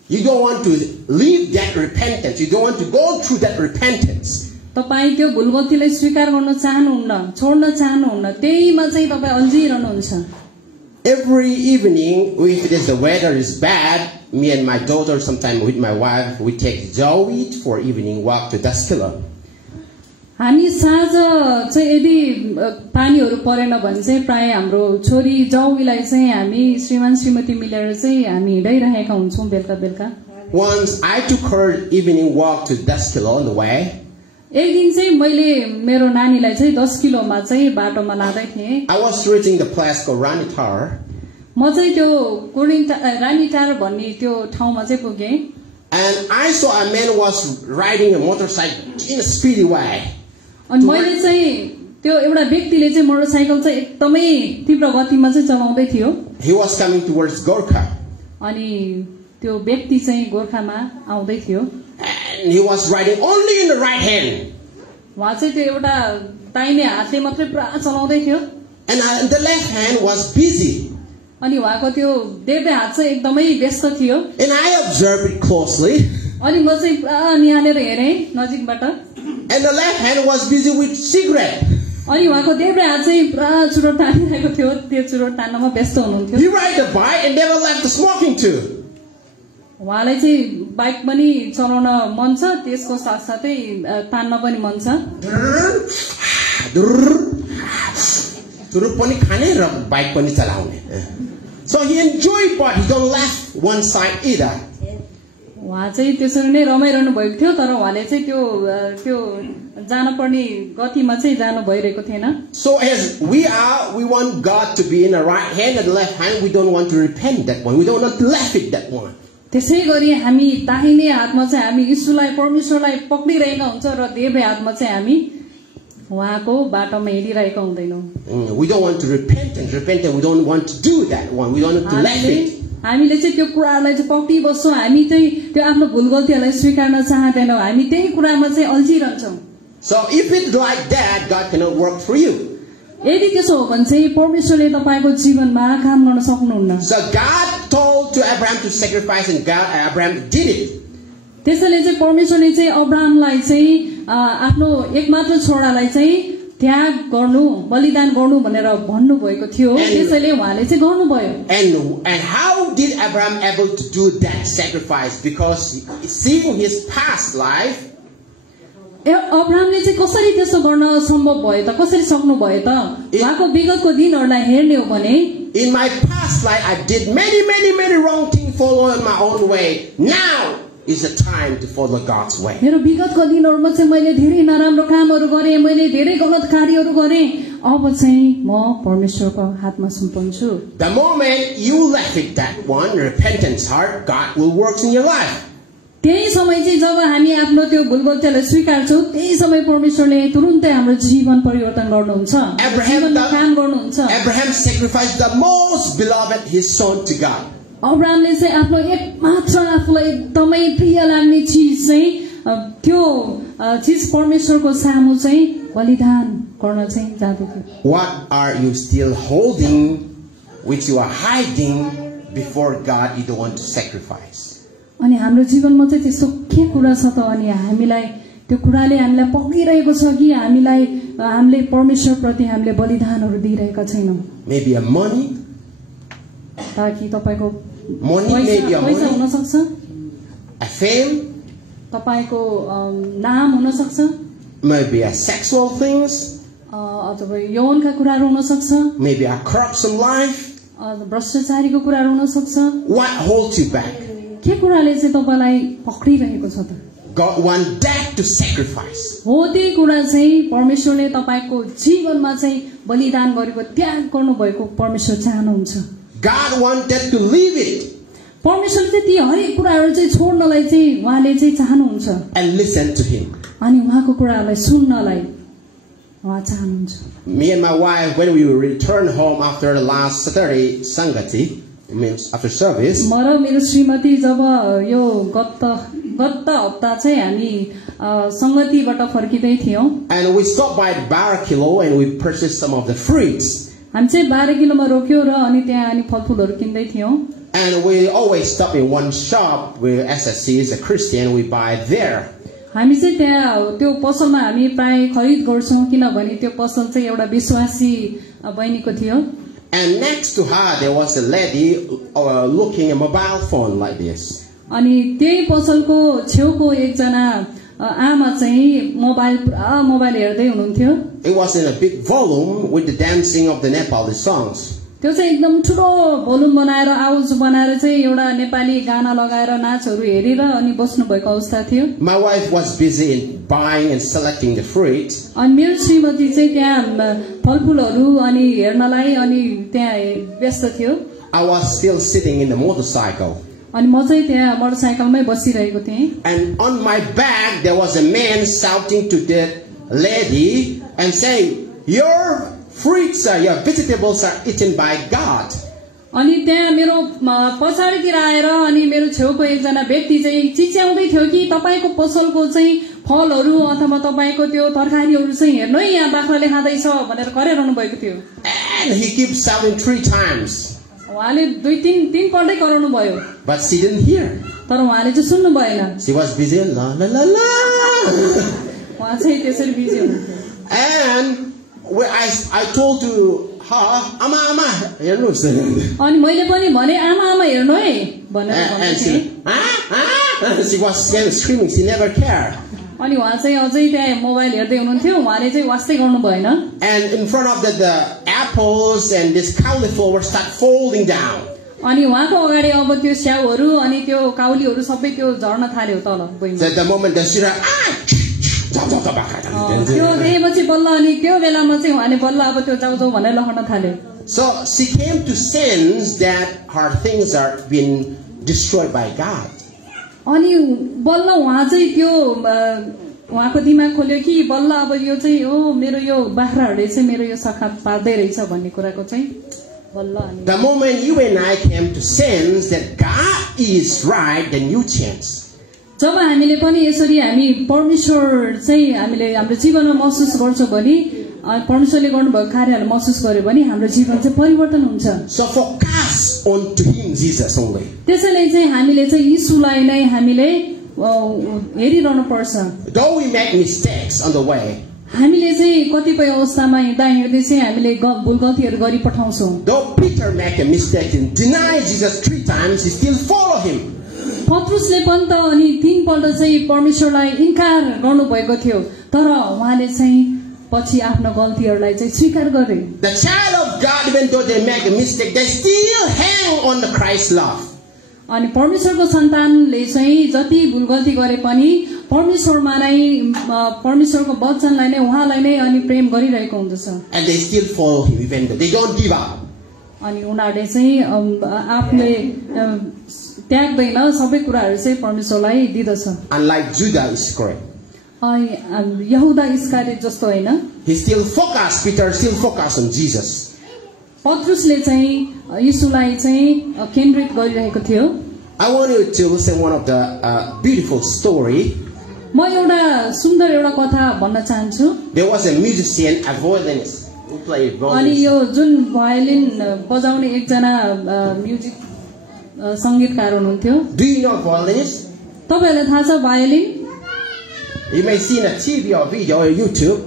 You don't want to live that repentance. You don't want to go through that repentance. तपाई त्यो भुल गल्तीलाई स्वीकार गर्न चाहनुहुन्न, छोड्न चाहनुहुन्न, त्यहीमा चाहिँ तपाई अल्झिरहनुहुन्छ. Every evening, if the weather is bad, me and my daughter, sometimes with my wife, we take Zoe for evening walk to Daskila. हामी साँझ चाहिँ यदि पानीहरू परेन भने चाहिँ प्राय हाम्रो छोरी जौवीलाई चाहिँ हामी श्रीमान श्रीमती मिलेर चाहिँ हामी हिँडाइरहेका हुन्छौं बेलुका. Once I took her evening walk to Daskila on the way. एक दिन चाहिँ मैले मेरो नानीलाई चाहिँ 10 किलोमा चाहिँ बाटोमा लाँदै थिएँ. I was reaching the place called Ranitar. म चाहिँ त्यो रानीटार भन्ने त्यो ठाउँमा चाहिँ पुगेँ. And I saw a man was riding a motorcycle in a speedy way. अनि मैले चाहिँ त्यो एउटा व्यक्तिले चाहिँ मोटरसाइकल चाहिँ एकदमै तीव्र गतिमा चाहिँ चलाउँदै थियो. He was coming towards Gorkha. अनि त्यो व्यक्ति चाहिँ गोर्खामा आउँदै थियो. And he was riding only in the right hand. उहाँ चाहिँ त्यो एउटा दाहिने हातले मात्रै पुरा चलाउँदै थियो. And the left hand was busy. अनि उहाँको त्यो देब्रे हात चाहिँ एकदमै व्यस्त थियो. And I observed it closely. अनि म चाहिँ पुरा निहालेर हेरेँ नजिकबाट. And the left hand was busy with cigarette. अनि उहाँको देब्रे हात चाहिँ पुरा चुरोट तानिरहेको थियो, त्यो चुरोट तान्नमा व्यस्त हुनुहुन्थ्यो. He ride the bike and never left the smoking too. उहाँलाई चाहिँ बाइक पनि चलाउन मन छ, त्यसको साथसाथै तान्न पनि मन छ. चुरोट पनि खाने र बाइक पनि चलाउने. So he enjoyed, but he don't left one side either. उहाँ चाहिँ त्यसरी नै रमाइरहनु भएको थियो, तर उहाँले चाहिँ त्यो जानुपर्ने गतिमा चाहिँ जानु भइरहेको थिएन. So as we want God to be in the right hand and the left hand. We don't want to repent that one. We don't want to left it that one. त्यसै गरी हामी दाहिने हातमा चाहिँ हामी ईश्वरलाई परमेश्वरलाई पक्रिरहेका हुन्छ र देब्रे हातमा चाहिँ हामी उहाँको बाटोमा हिँडिरहेका हुँदैनौं. We don't want to repent and we don't want to do that one. We don't want to left it. हामीले चाहिँ त्यो कुरालाई चाहिँ पक्रि बस्छौं. हामी चाहिँ त्यो आफ्नो भुल गल्तीहरूलाई स्वीकार्न चाहदैनौं. हामी त्यही कुरामा चाहिँ अल्झिरहन्छौं. So if it's like that, God cannot work for you. यदि त्यसो हो भने चाहिँ परमेश्वरले तपाईको जीवनमा काम गर्न सक्नुहुन्न. So God told to Abraham to sacrifice and Abraham did it. त्यसैले चाहिँ परमेश्वरले चाहिँ अब्राहमलाई चाहिँ आफ्नो एकमात्र छोरालाई चाहिँ त्याग गर्नु, बलिदान गर्नु भनेर भन्नु भएको थियो. त्यसैले उहाँले चाहिँ गर्नुभयो. And how did Abraham able to do that sacrifice? Because seeing his past life, अब्राहमले चाहिँ कसरी त्यसो गर्न सम्भव भयो त, कसरी सक्नु भयो त? उहाँको विगतको दिनहरूलाई हेर्ने हो भने in my past life I did many wrong things, following my own way. Now is the time to follow God's way. मेरो विगतको दिनहरुमा चाहिँ मैले धेरै नराम्रो कामहरु गरे, मैले धेरै गलत कार्यहरु गरे. अब चाहिँ म परमेश्वरको हातमा सुम्पन्छु. The moment you left it that one repentance heart, God will work in your life. त्यही समय चाहिँ जब हामी आफ्नो त्यो भुल गल्तीलाई स्वीकार्छौं, त्यही समय परमेश्वरले तुरुन्तै हाम्रो जीवन परिवर्तन गर्नुहुन्छ. जीवनमा काम गर्नुहुन्छ. Abraham sacrificed the most beloved his son to God. अब्राहमले चाहिँ आफ्नो एकमात्र आफूलाई एकदमै प्रिय लाग्ने चीज चाहिँ त्यो चीज परमेश्वरको सामु चाहिँ बलिदान गर्न चाहिँ जाँदै थियो. What are you still holding which you are hiding before God you don't want to sacrifice? अनि हाम्रो जीवनमा चाहिँ त्यस्तो के कुरा छ त? अनि हामीलाई त्यो कुराले हामीलाई पक्रिरहेको छ कि हामीले परमेश्वर प्रति हामीले बलिदानहरू दिइरहेका छैनौं? Maybe a money, ताकि तपाईको Money may be a पैसा money, हुन सक्छ, a fame, तपाईको नाम हुन सक्छ, maybe a sexual things, अथवा यौनका कुराहरू हुन सक्छ, maybe a corruption life. भ्रष्टाचारीको कुराहरू हुन सक्छ। What holds you back? के कुराले चाहिँ तपाईलाई पक्रिरहेको छ त? God wants that to sacrifice. हो त्यही कुरा चाहिँ परमेश्वरले तपाईको जीवनमा चाहिँ बलिदान गरेको त्याग गर्नुभएको परमेश्वर चाहनुहुन्छ। God wanted to leave it परमेश्वरले चाहिँ ती हरेक कुराहरू चाहिँ छोड्नलाई चाहिँ उहाँले चाहिँ चाहनुहुन्छ and listen to Him. अनि उहाँको कुराहरूलाई सुन्नलाई उहाँ चाहनुहुन्छ। Me and my wife, when we returned home after the last Saturday Sangati, means after service, म र मेरो श्रीमती जब यो गत हप्ता चाहिँ हामी संगतिबाट फर्किँदै थियौं, and we stopped by Bar Kilo and we purchased some of the fruits. हामी चाहिँ 12 किलोमा रोक्यो र अनि त्यहाँ अनि फलफुलहरू किन्दै थियौं। And we always stop in one shop where SSC is a Christian, we buy there. हामी चाहिँ त्यहाँ त्यो पसलमा हामी प्राय खरिद गर्छौं किनभने त्यो पसल चाहिँ एउटा विश्वासी बहिनीको थियो। And next to her there was a lady looking a mobile phone like this. अनि त्यही पसलको छेउको एकजना आमा चाहिँ मोबाइल हेर्दै हुनुहुन्थ्यो। It was in a big volume with the dancing of the Nepali songs. त्यो चाहिँ एकदम ठुलो भोल्युम बनाएर आवाज बनाएर चाहिँ एउटा नेपाली गाना लगाएर नाचहरू हेरेर अनि बस्नु भएको अवस्था थियो। My wife was busy in buying and selecting the fruits. अनि मेरो श्रीमती चाहिँ त्यहाँ फलफुलहरू अनि हेर्नलाई अनि त्यहाँ व्यस्त थियो। I was still sitting in the motorcycle. अनि म चाहिँ त्यहाँ मोटरसाइकलमै बसिरहेको थिएँ। And on my back there was a man shouting to the lady and saying, "Your fruits are, your vegetables are eaten by God." अनि त्यहाँ मेरो पछाडीतिर आएर अनि मेरो छेउको एकजना व्यक्ति चाहिँ चिच्याउँदै थियो कि तपाईको पसलको चाहिँ फलहरू अथवा तपाईको त्यो तरकारीहरू चाहिँ हेर्नु है यहाँ बाख्राले खाँदैछ भनेर कराइरहनु भएको थियो। And he keeps shouting 3 times. उहाँले 2-3 पल्टै कराउनु भयो। But she didn't hear. तर उहाँले चाहिँ सुन्नु भएन। She was busy and la la la la. उहाँ चाहिँ त्यसरी बिजी हुनुहुन्थ्यो। And I told to her, "Ama, heर्नुस्." अनि मैले पनि भने आमा हेर्नु है भनेर And भनेँ। she was screaming. She never cared. अनि उहाँ चाहिँ अझै त्यहाँ मोबाइल हेर्दै हुनुहुन्थ्यो। उहाँले चाहिँ वास्तै गर्नु भएन। And in front of the apples and this cauliflower start folding down. अनि उहाँको अगाडि अब त्यो स्याउहरू अनि त्यो काउलीहरू सबै त्यो झर्न थाल्यो तल भुइँमा। At the moment the shira त्यो देखेपछि बल्ल अनि त्यो बेलामा चाहिँ उहाँले बल्ल अब त्यो जाउ भनेर लखड्न थाल्यो। So she came to sense that her things are being destroyed by God. अनि बल्ल उहाँ चाहिँ त्यो उहाँको दिमाग खोल्यो कि बल्ल अब यो चाहिँ ओ मेरो यो बाख्राहरूले चाहिँ मेरो यो शाखा पार्दै रहेछ भन्ने कुराको चाहिँ बल्ल अनि The moment you and I came to sense that God is right, then you change. जब हामीले पनि यसरी हामी परमेश्वर चाहिँ हामीले हाम्रो जीवनमा महसुस गर्छौं भने परमेश्वरले गर्नुभएको कार्यहरू महसुस गर्यो भने हाम्रो जीवन चाहिँ परिवर्तन हुन्छ। So focus on to Him, Jesus only. त्यसैले चाहिँ हामीले चाहिँ यीशुलाई नै हामीले हेरिरहनु पर्छ। Though we make mistakes on the way, हामीले चाहिँ कतिपय अवस्थामा हिँड्दा हिँड्दै चाहिँ हामीले भुल गल्तीहरू गरि पठाउँछौं। though Peter make a mistake and deny Jesus 3 times, he still follow Him. पत्रुसले पनि त अनि 3 पल्ट चाहिँ परमेश्वरलाई इन्कार गर्नुभएको थियो तर उहाँले चाहिँ पछि आफ्नो गल्तीहरूलाई चाहिँ स्वीकार गरे। The child of God, even though they make a mistake, they still hang on the Christ's love. अनि परमेश्वरको सन्तानले चाहिँ जति भुल गल्ती गरे पनि परमेश्वरमा नै परमेश्वरको वचनलाई नै उहाँलाई नै अनि प्रेम गरिरहेको हुँदछ। And they still follow Him, even though they don't give up. अनि उनीहरूले चाहिँ आफूले त्याग्दैन सबै कुराहरू चाहिँ परमेश्वरलाई दिदछ। Unlike Judas Iscariot, अनि यहूदा इस्करियोत जस्तो हैन। he still focused. Peter still focused on Jesus. पत्रुसले चाहिँ यीशुलाई चाहिँ केन्द्रित गरिरहेको थियो। I want you to listen one of the beautiful story. म एउटा सुन्दर एउटा कथा भन्न चाहन्छु। There was a musician, a violinist, who played अनि violin. यो जुन भायोलिन बजाउने एकजना म्युजिक संगीतकार हुनुहुन्थ्यो। Do you know violinist? तपाईहरुलाई थाहा छ violin? You may see in a TV or video or YouTube.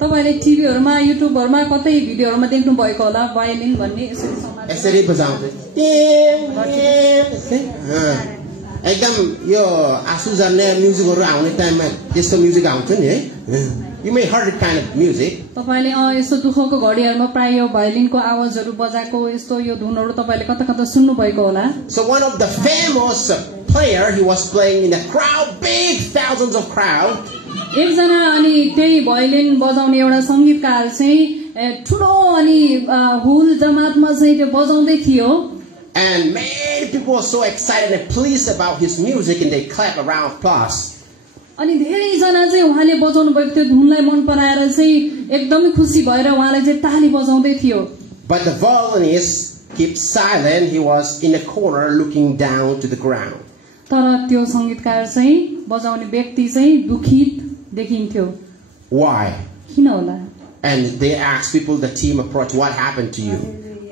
तपाईले टिभीहरुमा युट्युबहरुमा कतै भिडियोहरुमा देख्नु भएको होला भायोलिन भन्ने यसरी समाज यसरी बजाउँदै एकदम यो आँसु झर्ने म्युजिकहरु आउने टाइममा त्यस्तो म्युजिक आउँछ नि है You may heard it kind of music. तपाईले यस्तो दुखको घडीहरुमा प्राय यो भायोलिनको आवाजहरु बजाएको यस्तो यो धुनहरु तपाईले कता कता सुन्नु भएको होला. So one of the famous player, he was playing in a crowd, big thousands of crowd. एकजना अनि त्यही भायोलिन बजाउने एउटा संगीतकार चाहिँ ठुलो अनि हुल जमातमा चाहिँ त्यो बजाउँदै थियो. And many people were so excited and pleased about his music and they clap around applause. अनि धेरै जना चाहिँ उहाँले बजाउनु भएको त्यो धुनलाई मन पराएर चाहिँ एकदमै खुसी भएर उहाँले चाहिँ ताली बजाउँदै थियो. But the violinist kept silent. He was in a corner looking down to the ground. तर त्यो संगीतकार चाहिँ बजाउने व्यक्ति चाहिँ दुखित देखिन्थ्यो. Why? किन होला? And they asked people, the team approached, what happened to you?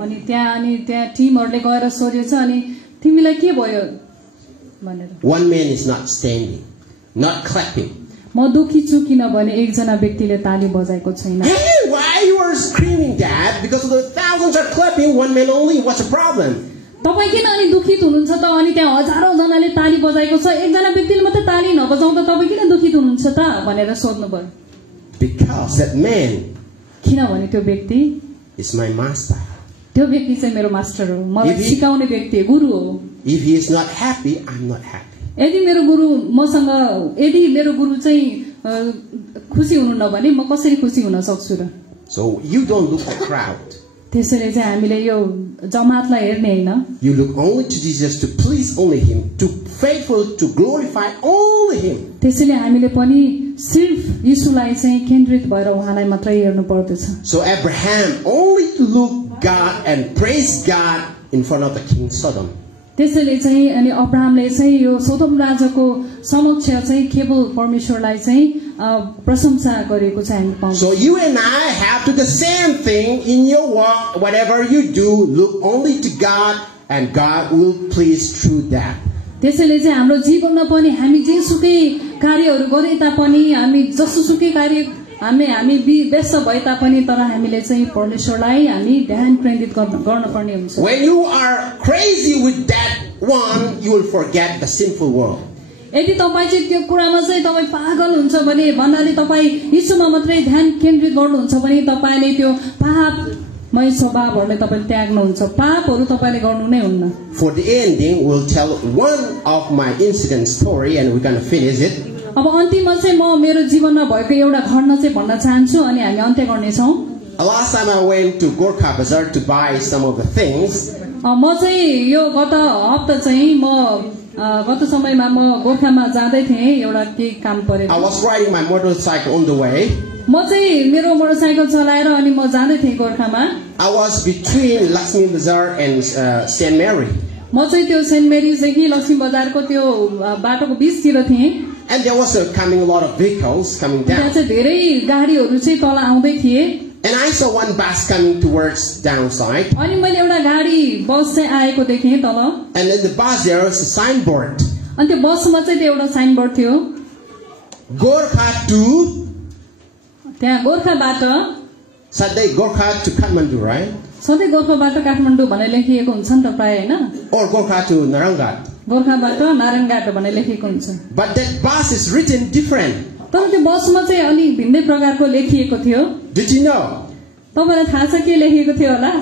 अनि त्यहाँ टिमहरुले गएर सोधेछ अनि तिमीलाई के भयो भनेर. One man is not standing, not clapping. म दुखी छु किनभने एकजना व्यक्तिले ताली बजाएको छैन. Hey, why you are screaming that? Because the thousands are clapping, one man only. What's the problem? तपाई किन अनि दुखित हुनुहुन्छ त? अनि त्यहाँ हजारौं जनाले ताली बजाएको छ, एकजना व्यक्तिले मात्र ताली नबजाउँदा तपाई किन दुखित हुनुहुन्छ त भनेर सोध्नु भयो. Because that man किनभने त्यो व्यक्ति is my master. त्यो व्यक्ति चाहिँ मेरो मास्टर हो, मलाई सिकाउने व्यक्ति गुरु हो. If he is not happy, I'm not happy. यदि मेरो गुरु चाहिँ खुसी हुनुहुन्न भने म कसरी खुसी हुन सक्छु र? So you don't look at the crowd. त्यसैले चाहिँ हामीले यो जमातलाई हेर्ने हैन. You look only to Jesus, to please only him, to faithful, to glorify only him. त्यसैले हामीले पनि सिर्फ येशूलाई चाहिँ केन्द्रित भएर उहाँलाई मात्रै हेर्नु पर्दछ. So Abraham only to look God and praise God in front of the king Sodom. त्यसैले चाहिँ अनि अब्राहमले चाहिँ यो सोदोम राजाको समक्ष चाहिँ केवल परमेश्वरलाई चाहिँ प्रशंसा गरेको चाहिँ हामी पाउँछौं. So you and I have to do the same thing in your work. Whatever you do, look only to God and God will please through that. त्यसैले चाहिँ हाम्रो जीवनमा पनि हामी जेसुकै कार्यहरू गरे तापनि हामी जसोसुकै कार्य हामी व्यस्त भए तापनि तर हामीले चाहिँ परमेश्वरलाई हामी ध्यान केन्द्रित गर्नुपर्ने हुन्छ. When you are crazy with that one, you will forget the sinful world. यदि तपाई चाहिँ त्यो कुरामा चाहिँ तपाई पागल हुन्छ भने भन्नाले तपाई येशूमा मात्रै ध्यान केन्द्रित गर्नुहुन्छ भने तपाईले त्यो पापमय स्वभावहरुलाई तपाईले त्याग्नुहुन्छ. पापहरु तपाईले गर्नु नै हुन्न. For the ending, we'll tell one of my incident story and we're going to finish it. अब अन्तिममा चाहिँ म मेरो जीवनमा भएको एउटा घटना चाहिँ भन्न चाहन्छु अनि हामी अन्त्य गर्ने छौं. Last time I went to Gorkha Bazaar to buy some of the things. म चाहिँ यो गत हप्ता चाहिँ गत समयमा म गोरखामा जाँदै थिएँ एउटा के काम परेको. I was riding my motorcycle on the way. म चाहिँ मेरो मोटरसाइकल चलाएर अनि म जाँदै थिएँ गोरखामा. I was between Lakshmi Bazaar and St. Mary. म चाहिँ त्यो सेन्ट मेरीदेखि लक्ष्मी बजारको त्यो बाटोको बीचतिर थिएँ. And there was coming a lot of vehicles coming down. त्यहाँ चाहिँ धेरै गाडीहरू चाहिँ तल आउँदै थिए. And I saw one bus coming towards downside. अनि मैले एउटा गाडी बस चाहिँ आएको देखेँ तल. And in the bus there was a signboard. अनि त्यो बसमा चाहिँ त्यो एउटा साइनबोर्ड थियो. Gorkha to त्यहाँ गोरखाबाट Sadai Gorkha to Kathmandu, right? सधैँ गोरखाबाट काठमाडौँ भनेर लेखिएको हुन्छ नि त प्राय हैन? Or Gorkha to Naranghat. गोरखाबाट Narayanghat भनेर लेखिएको हुन्छ. But that bus is written different. तर त्यो बसमा चाहिँ अलि भिन्दै प्रकारको लेखिएको थियो. Did you know? तपाईलाई थाहा छ के लेखिएको थियो होला?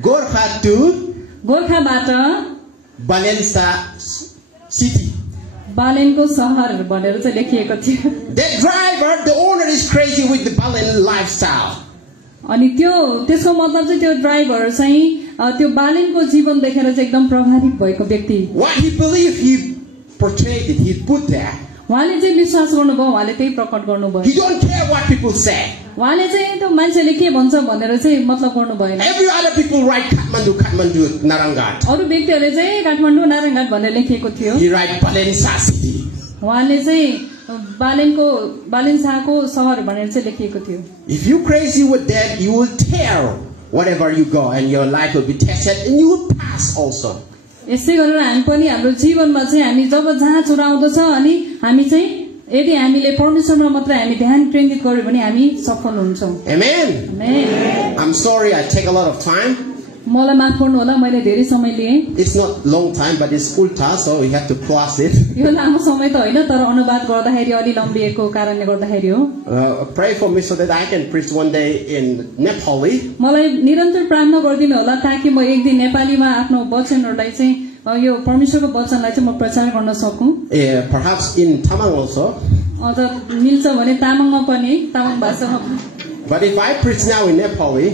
Gorkha to गोरखाबाट Balensa city. बालेनको शहर भनेर चाहिँ लेखिएको थियो. That driver, the owner is crazy with the Balen lifestyle. अनि त्यसको मतलब चाहिँ त्यो ड्राइभर चाहिँ त्यो बालेनको जीवन देखेर चाहिँ एकदम प्रभावित भएको व्यक्ति. What he believed, he portrayed it, he put there. उहाँले चाहिँ विश्वास गर्नुभयो, उहाँले त्यही प्रकट गर्नुभयो. He don't care what people say. उहाँले चाहिँ त्यो मान्छेले के भन्छ भनेर चाहिँ मतलब गर्नु भएन. Every other people write Kathmandu, Naranghat. अरु व्यक्तिहरूले चाहिँ काठमाडौँ नारायणघाट भनेर लेखिएको थियो. He write Balensa city. उहाँले चाहिँ बालेन्साको शहर भनेर चाहिँ लेखिएको थियो. If you crazy with that, you will tear wherever you go and your life will be tested and you will pass also. यसै गरेर हामी पनि हाम्रो जीवनमा चाहिँ हामी जब जहाँ चुराउँदछ अनि हामी चाहिँ यदि हामीले परमेश्वरमा मात्र हामी ध्यान केन्द्रित गर्यो भने हामी सफल हुन्छौं Amen. Amen I'm sorry I take a lot of time. मलाई माफ गर्नु होला मैले धेरै समय लिए It's not long time, but it's ulta, so we have to plus it. यो लामो समय त होइन तर अनुवाद गर्दाखेरि अलि लम्बिएको कारणले गर्दाखेरि हो Pray for me so that I can preach one day in Nepali. मलाई निरन्तर प्रार्थना गरिदिनु होला ताकि म एक दिन नेपालीमा आफ्नो वचनहरूलाई चाहिँ यो परमेश्वरको वचनलाई चाहिँ म प्रचार गर्न सकूं Perhaps in Tamang also. अझ मिल्छ भने तामाङमा पनि तामाङ भाषामा But if I preach now in Nepali,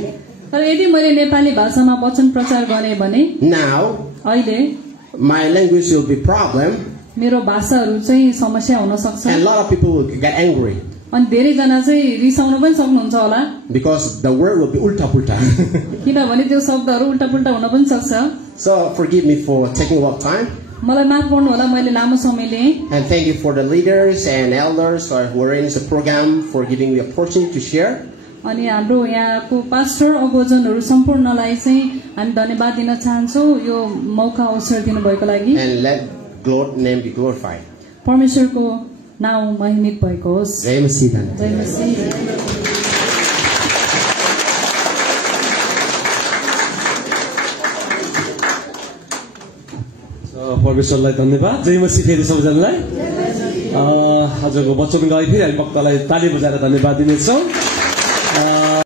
तर यदि मैले नेपाली भाषामा वचन प्रचार गरे भने now अहिले my language will be problem, मेरो भाषाहरू चाहिँ समस्या हुन सक्छ and a lot of people will get angry अनि धेरै जना चाहिँ रिसाउन पनि सक्नुहुन्छ होला because the word will be ulta pulta. किनभने त्यो शब्दहरू उल्टापुल्टा हुन पनि सक्छ So forgive me for taking a lot of time, मलाई माफ गर्नु होला मैले लामो समय लिएँ and thank you for the leaders and elders who are in this program for giving me the opportunity to share. अनि हाम्रो यहाँको पास्टर अगोजनहरू सम्पूर्णलाई चाहिँ हामी धन्यवाद दिन चाहन्छौँ यो मौका अवसर दिनुभएको लागि And let God's name be glorified. परमेश्वरको नाउँ महिमित भएको होस् जय मसीह धन्यवाद। जय मसीह परमेश्वरलाई धन्यवाद। जय मसीह फेरि सबैजनालाई आजको वचन गाई फेरि हामी वक्तालाई ताली बजाएर धन्यवाद दिनेछौँ।